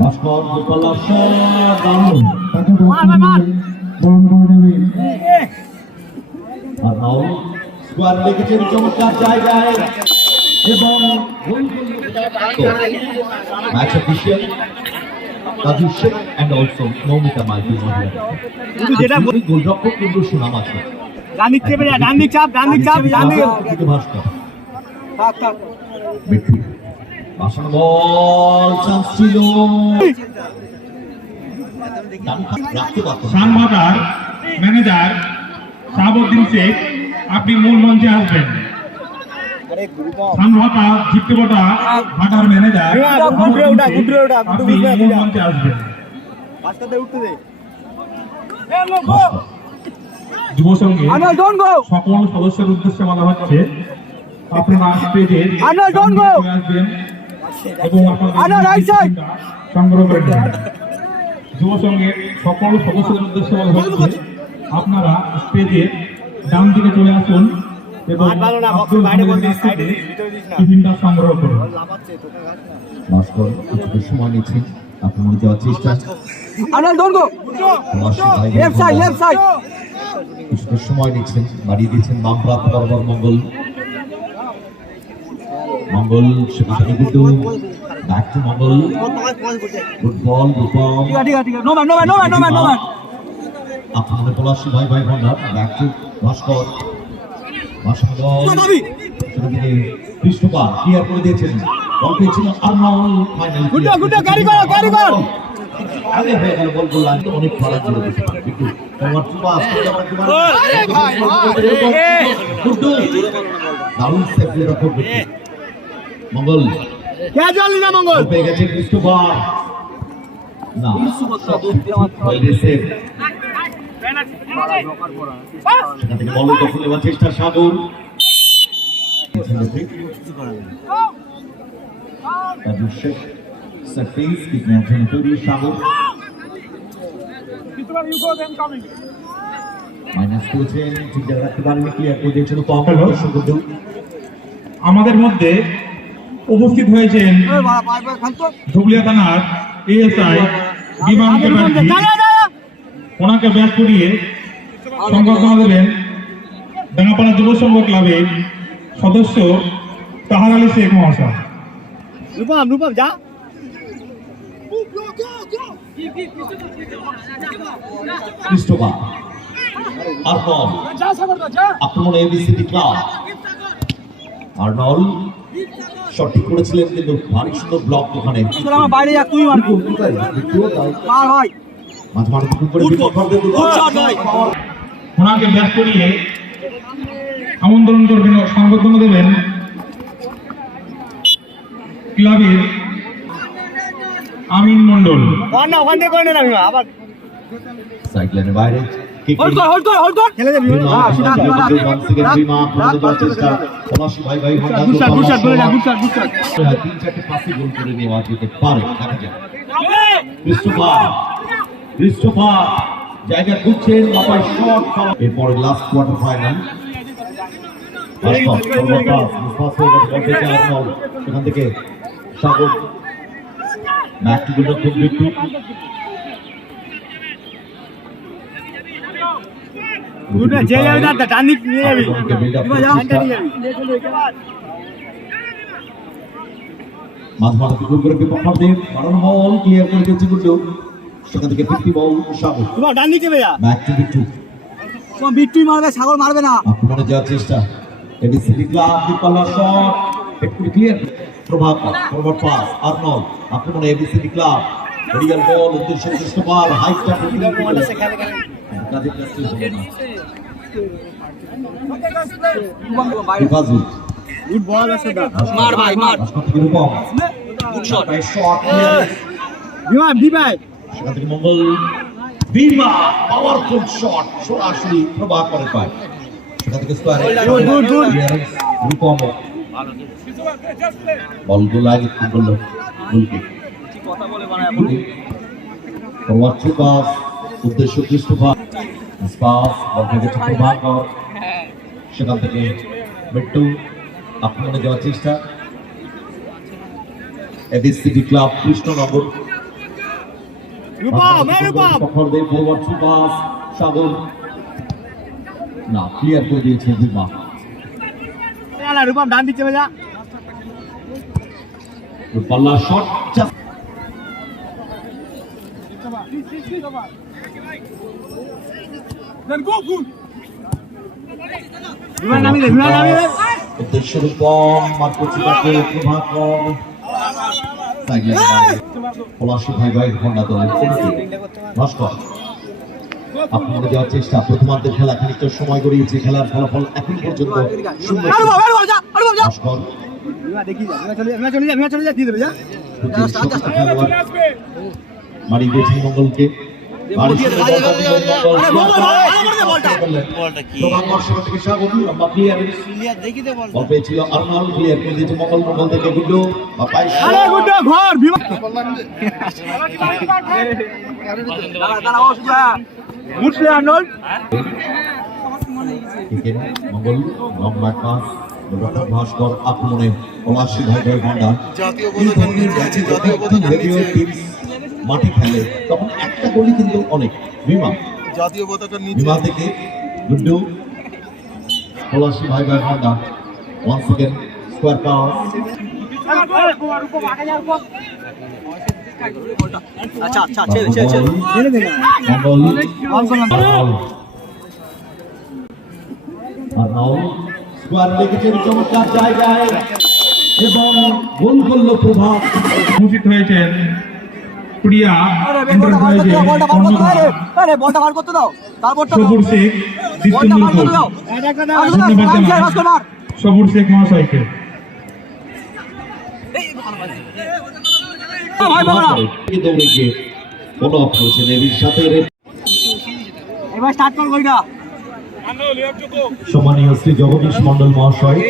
ভাস্কর গোপাল দারুণ তাকে বরণ করে নেবে আর রাহুল স্কোয়ার লেগেছেন চমৎকার জায়গায় এবং match official Raju Sheikh and also Moumita Maiti গোলরক্ষক কিন্তু সুনাম আছে ভাস্কর বাসানো বল চান্স ছিল শানবাগার ম্যানেজার শাহাবুদ্দিন শেখ আপনি মূল মঞ্চে আসবেন। শানবাগা জিতবটা ভাটার ম্যানেজার আপনি মূল মঞ্চে আসবেন। যুব সংঘে সকল সদস্যের উদ্দেশ্যে বলা হচ্ছে আপনারা স্টেজে আসবেন এবং আপনাদের সংগ্রহ করে নেবেন। যুব সংঘের সকল সদস্যদের উদ্দেশ্যে বলা হচ্ছে আপনারা স্টেজে ডান দিকে চলে আসুন এবং টিফিনটা সংগ্রহ করুন। ভাস্কর কিছু সময় নিচ্ছেন আপনার যাওয়ার চেষ্টা কিছুটা সময় নিচ্ছেন বাড়িয়ে দিচ্ছেন বাম প্রাপ্ত বরাবর মঙ্গল মঙ্গল সেখান থেকে কিন্তু ব্যাক টু মঙ্গল ফুটবল আপনাদের পলাশী ভাই ভাই ভান্ডার ব্যাক টু ভাস্কর ভাস্কর সেখান থেকে বিশ্বকাপ ক্লিয়ার করে দিয়েছেন বল পেয়েছিল আরমাল ফাইনাল আগে হয়ে গেল বল বললাম অনেক ভালো ছিল কিন্তু তোমার সুপার দারুণ সেভ দিয়ে রাখো মঙ্গল মঙ্গল পেয়ে গেছে ক্রিস্টোফার না সেভ সেখান থেকে বল দখল নেওয়ার চেষ্টা সাগর सरफेस कितना जनतरी शामिल মাইনাস করেছেন ঠিক রাখতে পারেন কি এক পর্যায়ে ছিল কম সুযোগ আমাদের মধ্যে উপস্থিত হয়েছেন ধুবলিয়া থানার এএসআই বিমান চ্যাটার্জি ওনাকে ব্যাট করিয়ে সংবর্ধনা দেবেন ডাঙ্গাপাড়া যুব সংঘ ক্লাবের সদস্য তাহার আলী শেখ মহাশয়। রূপম যা ক্রিস্টোফার আর্নল্ড আক্রমণ এবিসিডি ক্লাব আর্নল্ড সঠিক করেছিলেন কিন্তু ভারী সুন্দর ব্লক ওখানে বাইরে যা তুই মার ভাই মাঝ মাঠে খুব করে বিপক্ষে ওনাকে ব্যাট করিয়ে আমন্ত্রণ করবেন সংবর্ধনা দেবেন ক্লাবের আমিন মন্ডল। ওখানে করে নেন আমি আবার সাইড লাইনের বাইরে হোল্ড কর খেলে দে ভাই ভাই তিন চারটে পাসে গোল করে নেওয়া যেতে পারে দেখা যাক ক্রিস্টোফার জায়গা খুঁজছেন মাথায় শট এরপরে লাস্ট কোয়ার্টার ফাইনাল সেখান থেকে সাগর ব্যাক টু গোল খুব বিট্টু গুডা যে যাবে না টানিক নিয়ে যাবি মাঝমাঠে গোল করে বিপক্ষে বাড়ানো বল ক্লিয়ার করে দিয়েছে গুড্ডু সেখান থেকে 50 বল সাগর তোমার ডান দিকে ভাইয়া ব্যাক টু বিট্টু তোমার বিট্টুই মারবে সাগর মারবে না আক্রমণে যাওয়ার চেষ্টা এবিসিডি ক্লাব বিপালা শট একটু ক্লিয়ার প্রভাব ফরওয়ার্ড পাস আর্নল্ড আক্রমণে এবিসিডি ক্লাব রিয়াল বল উদ্দেশ্যে ক্রিস্টোফার হাইটটা কাজে প্লাস্টিক হবে না বিফাজু গুড বল আছে দা মার ভাই মার রূপম গুড শট শট দি ভাই সেখান থেকে মঙ্গল বিমা পাওয়ারফুল শট সরাসরি প্রভাব করে পায় সেখান থেকে স্কোয়ারে রূপম বলগুলো আগে কি বলল গোলকে কথা বলে বানায় বলি ফরওয়ার্ড থ্রু পাস উদ্দেশ্য ক্রিস্টোফার পাস বল থেকে প্রভাকর সেখান থেকে বিট্টু আক্রমণে যাওয়ার চেষ্টা এবিসিডি ক্লাব কৃষ্ণনগর দেব ফরওয়ার্ড সুপাস সাগর না ক্লিয়ার করে দিয়েছে রূপা রূপম ডান দিচ্ছে ভাইয়া পাল্লা শট উদ্দেশ্য রূপম মাতৃকাকে প্রভাকর পলাশী ভাই ভাই ঘন্টা দলের ভাস্কর আপনাদের দেওয়ার চেষ্টা প্রথমার্ধের খেলা খানিকটা সময় গড়িয়েছে খেলার ফলাফল এখন পর্যন্ত শূন্য ভাস্কর বাড়ি গেছেন মঙ্গলকে পেয়েছিল আর্নল ক্লিয়ার করে দিয়েছে মঙ্গল মঙ্গল থেকে গুড্ডু মঙ্গল লং ব্যাক পাস ভাস্কর আক্রমণে পলাশী ভাই ভাই ভান্ডার মাঠে খেলে তখন একটা গোলই কিন্তু অনেক বিমা জাতীয় পতাকার বিমা থেকে Guddu Palashi Bhai Bhai Bhandar one second square পাস স্কোয়ার লেগেছেন চমৎকার জায়গায় এবং গোল করল প্রভাব উপস্থিত হয়েছেন প্রিয়া এন্টারপ্রাইজের সবুর শেখ দিস্তুন্দরপুর সবুর শেখ মহাশয়কে দৌড়ে গিয়ে ফলো আপ করেছেন এর সাথে সম্মানীয় শ্রী জগদীশ মন্ডল মহাশয়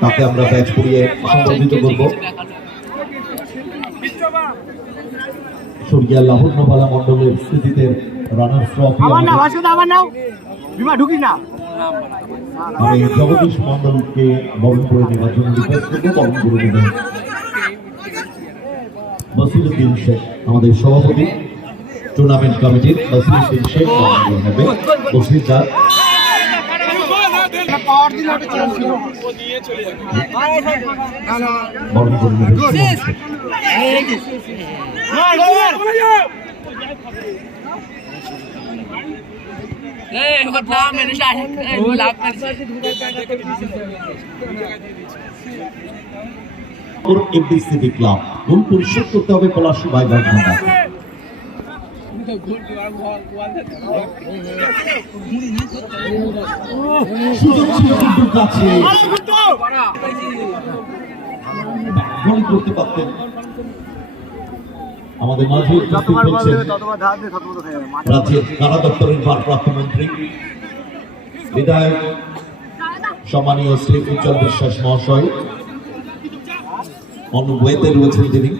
তাকে আমরা ব্যাচ করিয়ে সম্বোধিত করব সরিয়া লাহোরনবালা মন্ডলের স্মৃতিতে রানার্স ট্রফি আমি জগদীশ মন্ডলকে বরণ করে নেওয়ার জন্য রিকোয়েস্ট করবো বরণ করে নেবেন বসিরুদ্দিন শেখ আমাদের সভাপতি টুর্নামেন্ট কমিটির বসিরুদ্দিন শেখ হবে বসিরদার বরণ করে নেবেন এবিসিডি ক্লাব গোল পরিশোধ করতে হবে পলাশী ভাই ভাই ভান্ডার সুযোগ ছিল কিন্তু কাছে গোল করতে পারতেন আমাদের মাঝে উপস্থিত হচ্ছেন রাজ্যের কারা দপ্তরের ভারপ্রাপ্ত মন্ত্রী বিধায়ক সম্মানীয় শ্রী উজ্জ্বল বিশ্বাস মহাশয় অনুবয়েতে রয়েছেন তিনি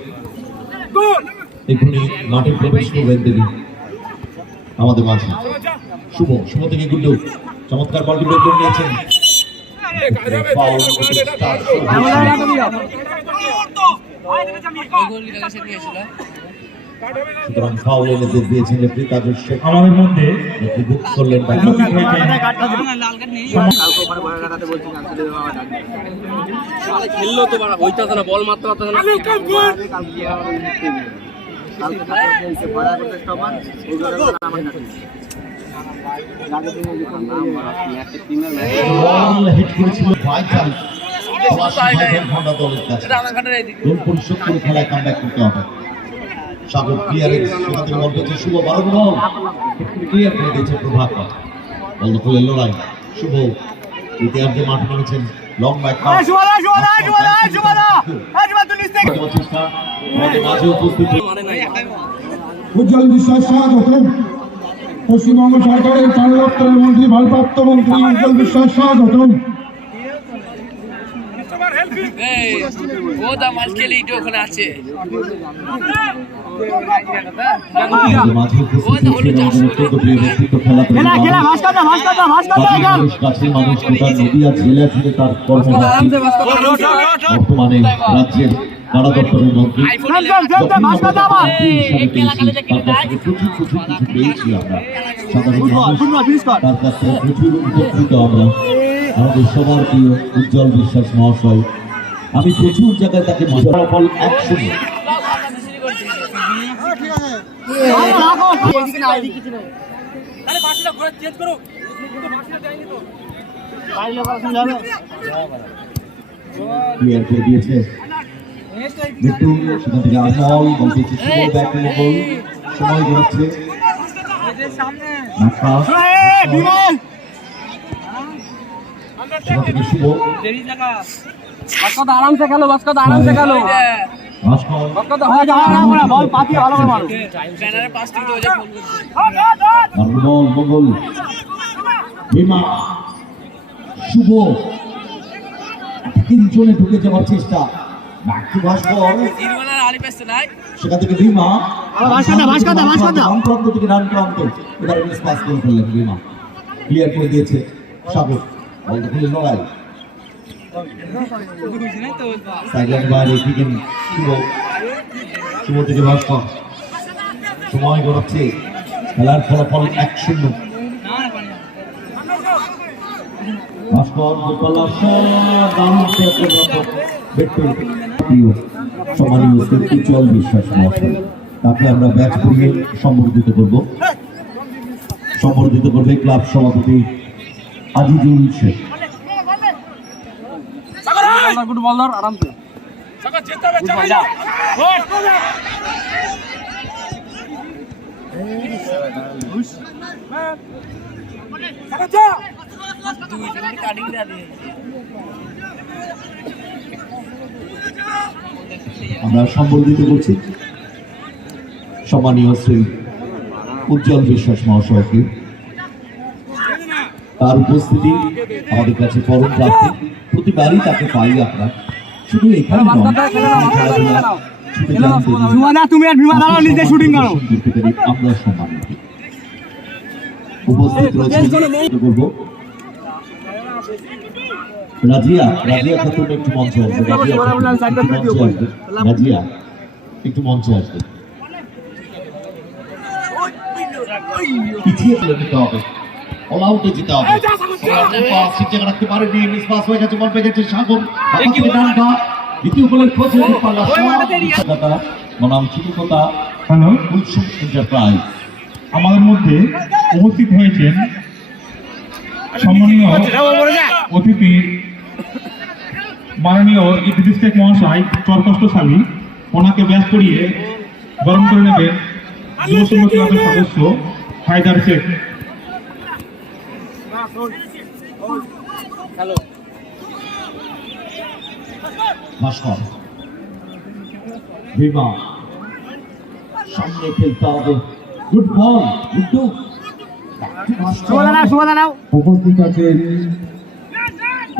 এখনই মাঠে প্রবেশ করবেন তিনি আমাদের মাঝে শুভ শুভ থেকে গুড্ডু চমৎকার বলটি বের করে নিয়েছেন সুতরাং ফাউলের নির্দেশ দিয়েছেন তাজুর শেখ আমাদের মধ্যে বুক করলেন খেললো তো হইতাছে না বল মাত্র হিট করেছিল ভাইটাল ঘন্টা দলের কাছে গোল পরিশোধ করে খেলায় কামব্যাক করতে হবে সাগর ক্লিয়ারের সেখানে বল পেয়েছে শুভ বারণ বল ক্লিয়ার করে দিয়েছে প্রভাকর বল দখলের লড়াই শুভ ইতিহাসে মাঠে নেমেছেন লং ব্যাক চেষ্টা আমাদের মাঝে উপস্থিত উজ্জ্বল বিশ্বাস স্বাগতম পশ্চিমবঙ্গ সরকারের চার দপ্তরের মন্ত্রী ভারপ্রাপ্ত মন্ত্রী উজ্জ্বল বিশ্বাস স্বাগতম আছে বর্তমানে রাজ্যের কারা দপ্তরের মন্ত্রী প্রচুর পেয়েছি আমরা সাধারণ মানুষ তার কাছ থেকে প্রচুর উপকৃত আমরা আমাদের সবার প্রিয় উজ্জ্বল বিশ্বাস মহাশয় আমি প্রচুর জায়গায় তাকে ফল 1-0 ক্লিয়ার করে দিয়েছে বিট্টু সেখান থেকে আজমল বল পেয়েছে শুভ ব্যাক গোল সময় গড়াচ্ছে সেখান থেকে শুভ আরামসে খেলো বাস্কাতে আরামসে খেলো মঙ্গল ভীমা শুভ তিনজনে ঢুকে যাওয়ার চেষ্টা সেখান থেকে ভীমা প্রান্ত থেকে রান প্রান্ত এবারে মিস পাস করে ফেললেন ভীমা ক্লিয়ার করে দিয়েছে সাগর বল দখলের লড়াই সাইডলাইন বাইরে কিকেন শুভ থেকে ভাস্কর সময় গড়াচ্ছে খেলার ফলাফল 1-0 ভাস্কর সম্মানীয় উজ্জ্বল বিশ্বাস তাকে আমরা ব্যাচ করিয়ে সম্বর্ধিত করবে ক্লাব সভাপতি আজিজুল শেখ ফুটবলার আরামসে আমরা সম্বর্ধিত করছি সম্মানীয় শ্রী উজ্জ্বল বিশ্বাস মহাশয়কে তার উপস্থিতি আমাদের কাছে পরম প্রাপ্তি প্রতিবারই তাকে পাই আমরা শুধু এখানে আমরা সম্মানিত উপস্থিত করবো রাজিয়া খাতুন একটু মঞ্চে আসবে রাজিয়া একটু মঞ্চে আসবে পিছিয়ে ফেলে দিতে হবে অল আউটে যেতে হবে ঠিক জায়গা রাখতে পারেনি মিস পাস হয়ে গেছে বল পেয়ে গেছে সাগর দ্বিতীয় গোলের খোঁজ হতে পারল বনাম চিত্রকথা হ্যালো কুলসুম এন্টারপ্রাইজ আমাদের মধ্যে উপস্থিত হয়েছেন সম্মানীয় অতিথি মাননীয় ইদ্রিস শেখ মহাশয় চরকষ্টশালী ওনাকে ব্যাচ করিয়ে গরম করে নেবেন যুব সংঘ ক্লাবের সদস্য হায়দার শেখ ভাস্কর ভীমা সামনে খেলতে হবে গুড বল গুড্ডু উপস্থিত আছেন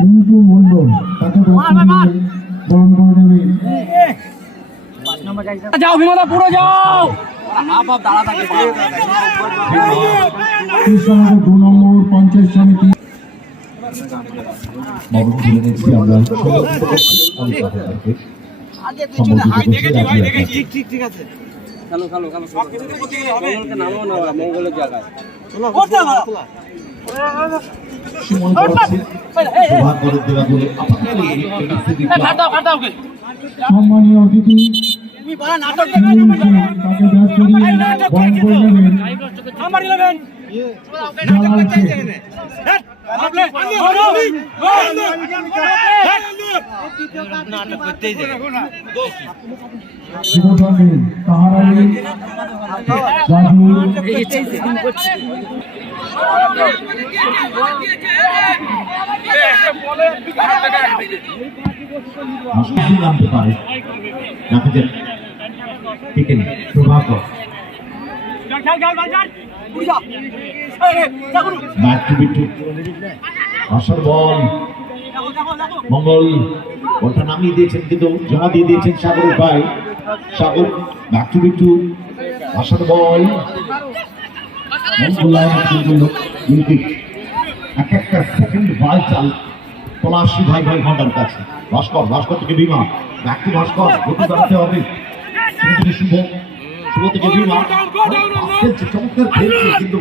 মিন্টু মন্ডল তাকে বরণ করে নেবে যাও বিনোদা পুরো যাও কৃষ্ণনগর 2 নম্বর পঞ্চায়েত সমিতি বরণ করে নিচ্ছি আমরা সম্বর্ধিত করছি ঠিক আছে খেলো নামো না মঙ্গলের জায়গায় সম্মানীয় অতিথি তাকে ব্যাচ করিয়ে বরণ করে নেবেন জালাল শেখ শুভ সঙ্গে তাহার আলী রাজু নামতে পারে দেখা যাক ঠিক নেই প্রভাকর ব্যাক টু বিট্টু আসার বল মঙ্গল বলটা নামিয়ে দিয়েছেন কিন্তু জমা দিয়ে দিয়েছেন সাগরের ভাই সাগর ব্যাক টু বিট্টু আসার বল মঙ্গল লাইন এক একটা সেকেন্ড বল চাল পলাশী ভাই ঘন্টার কাছে ভাস্কর থেকে বিমা ব্যাক টু ভাস্কর গতি বাড়াতে হবে শুভ থেকে বিমা খেলছে চমৎকার খেলছে কিন্তু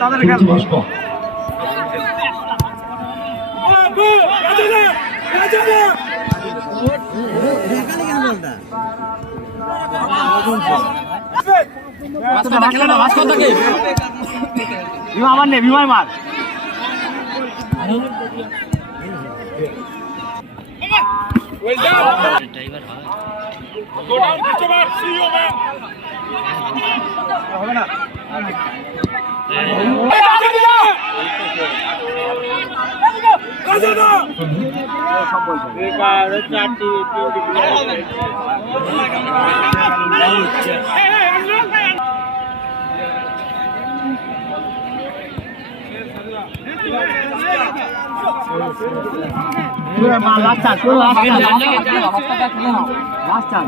তাদের কাছে কোনো কিছু ভাস্কর আমার নেই বিমায় মার হবে না লাস্ট চান্স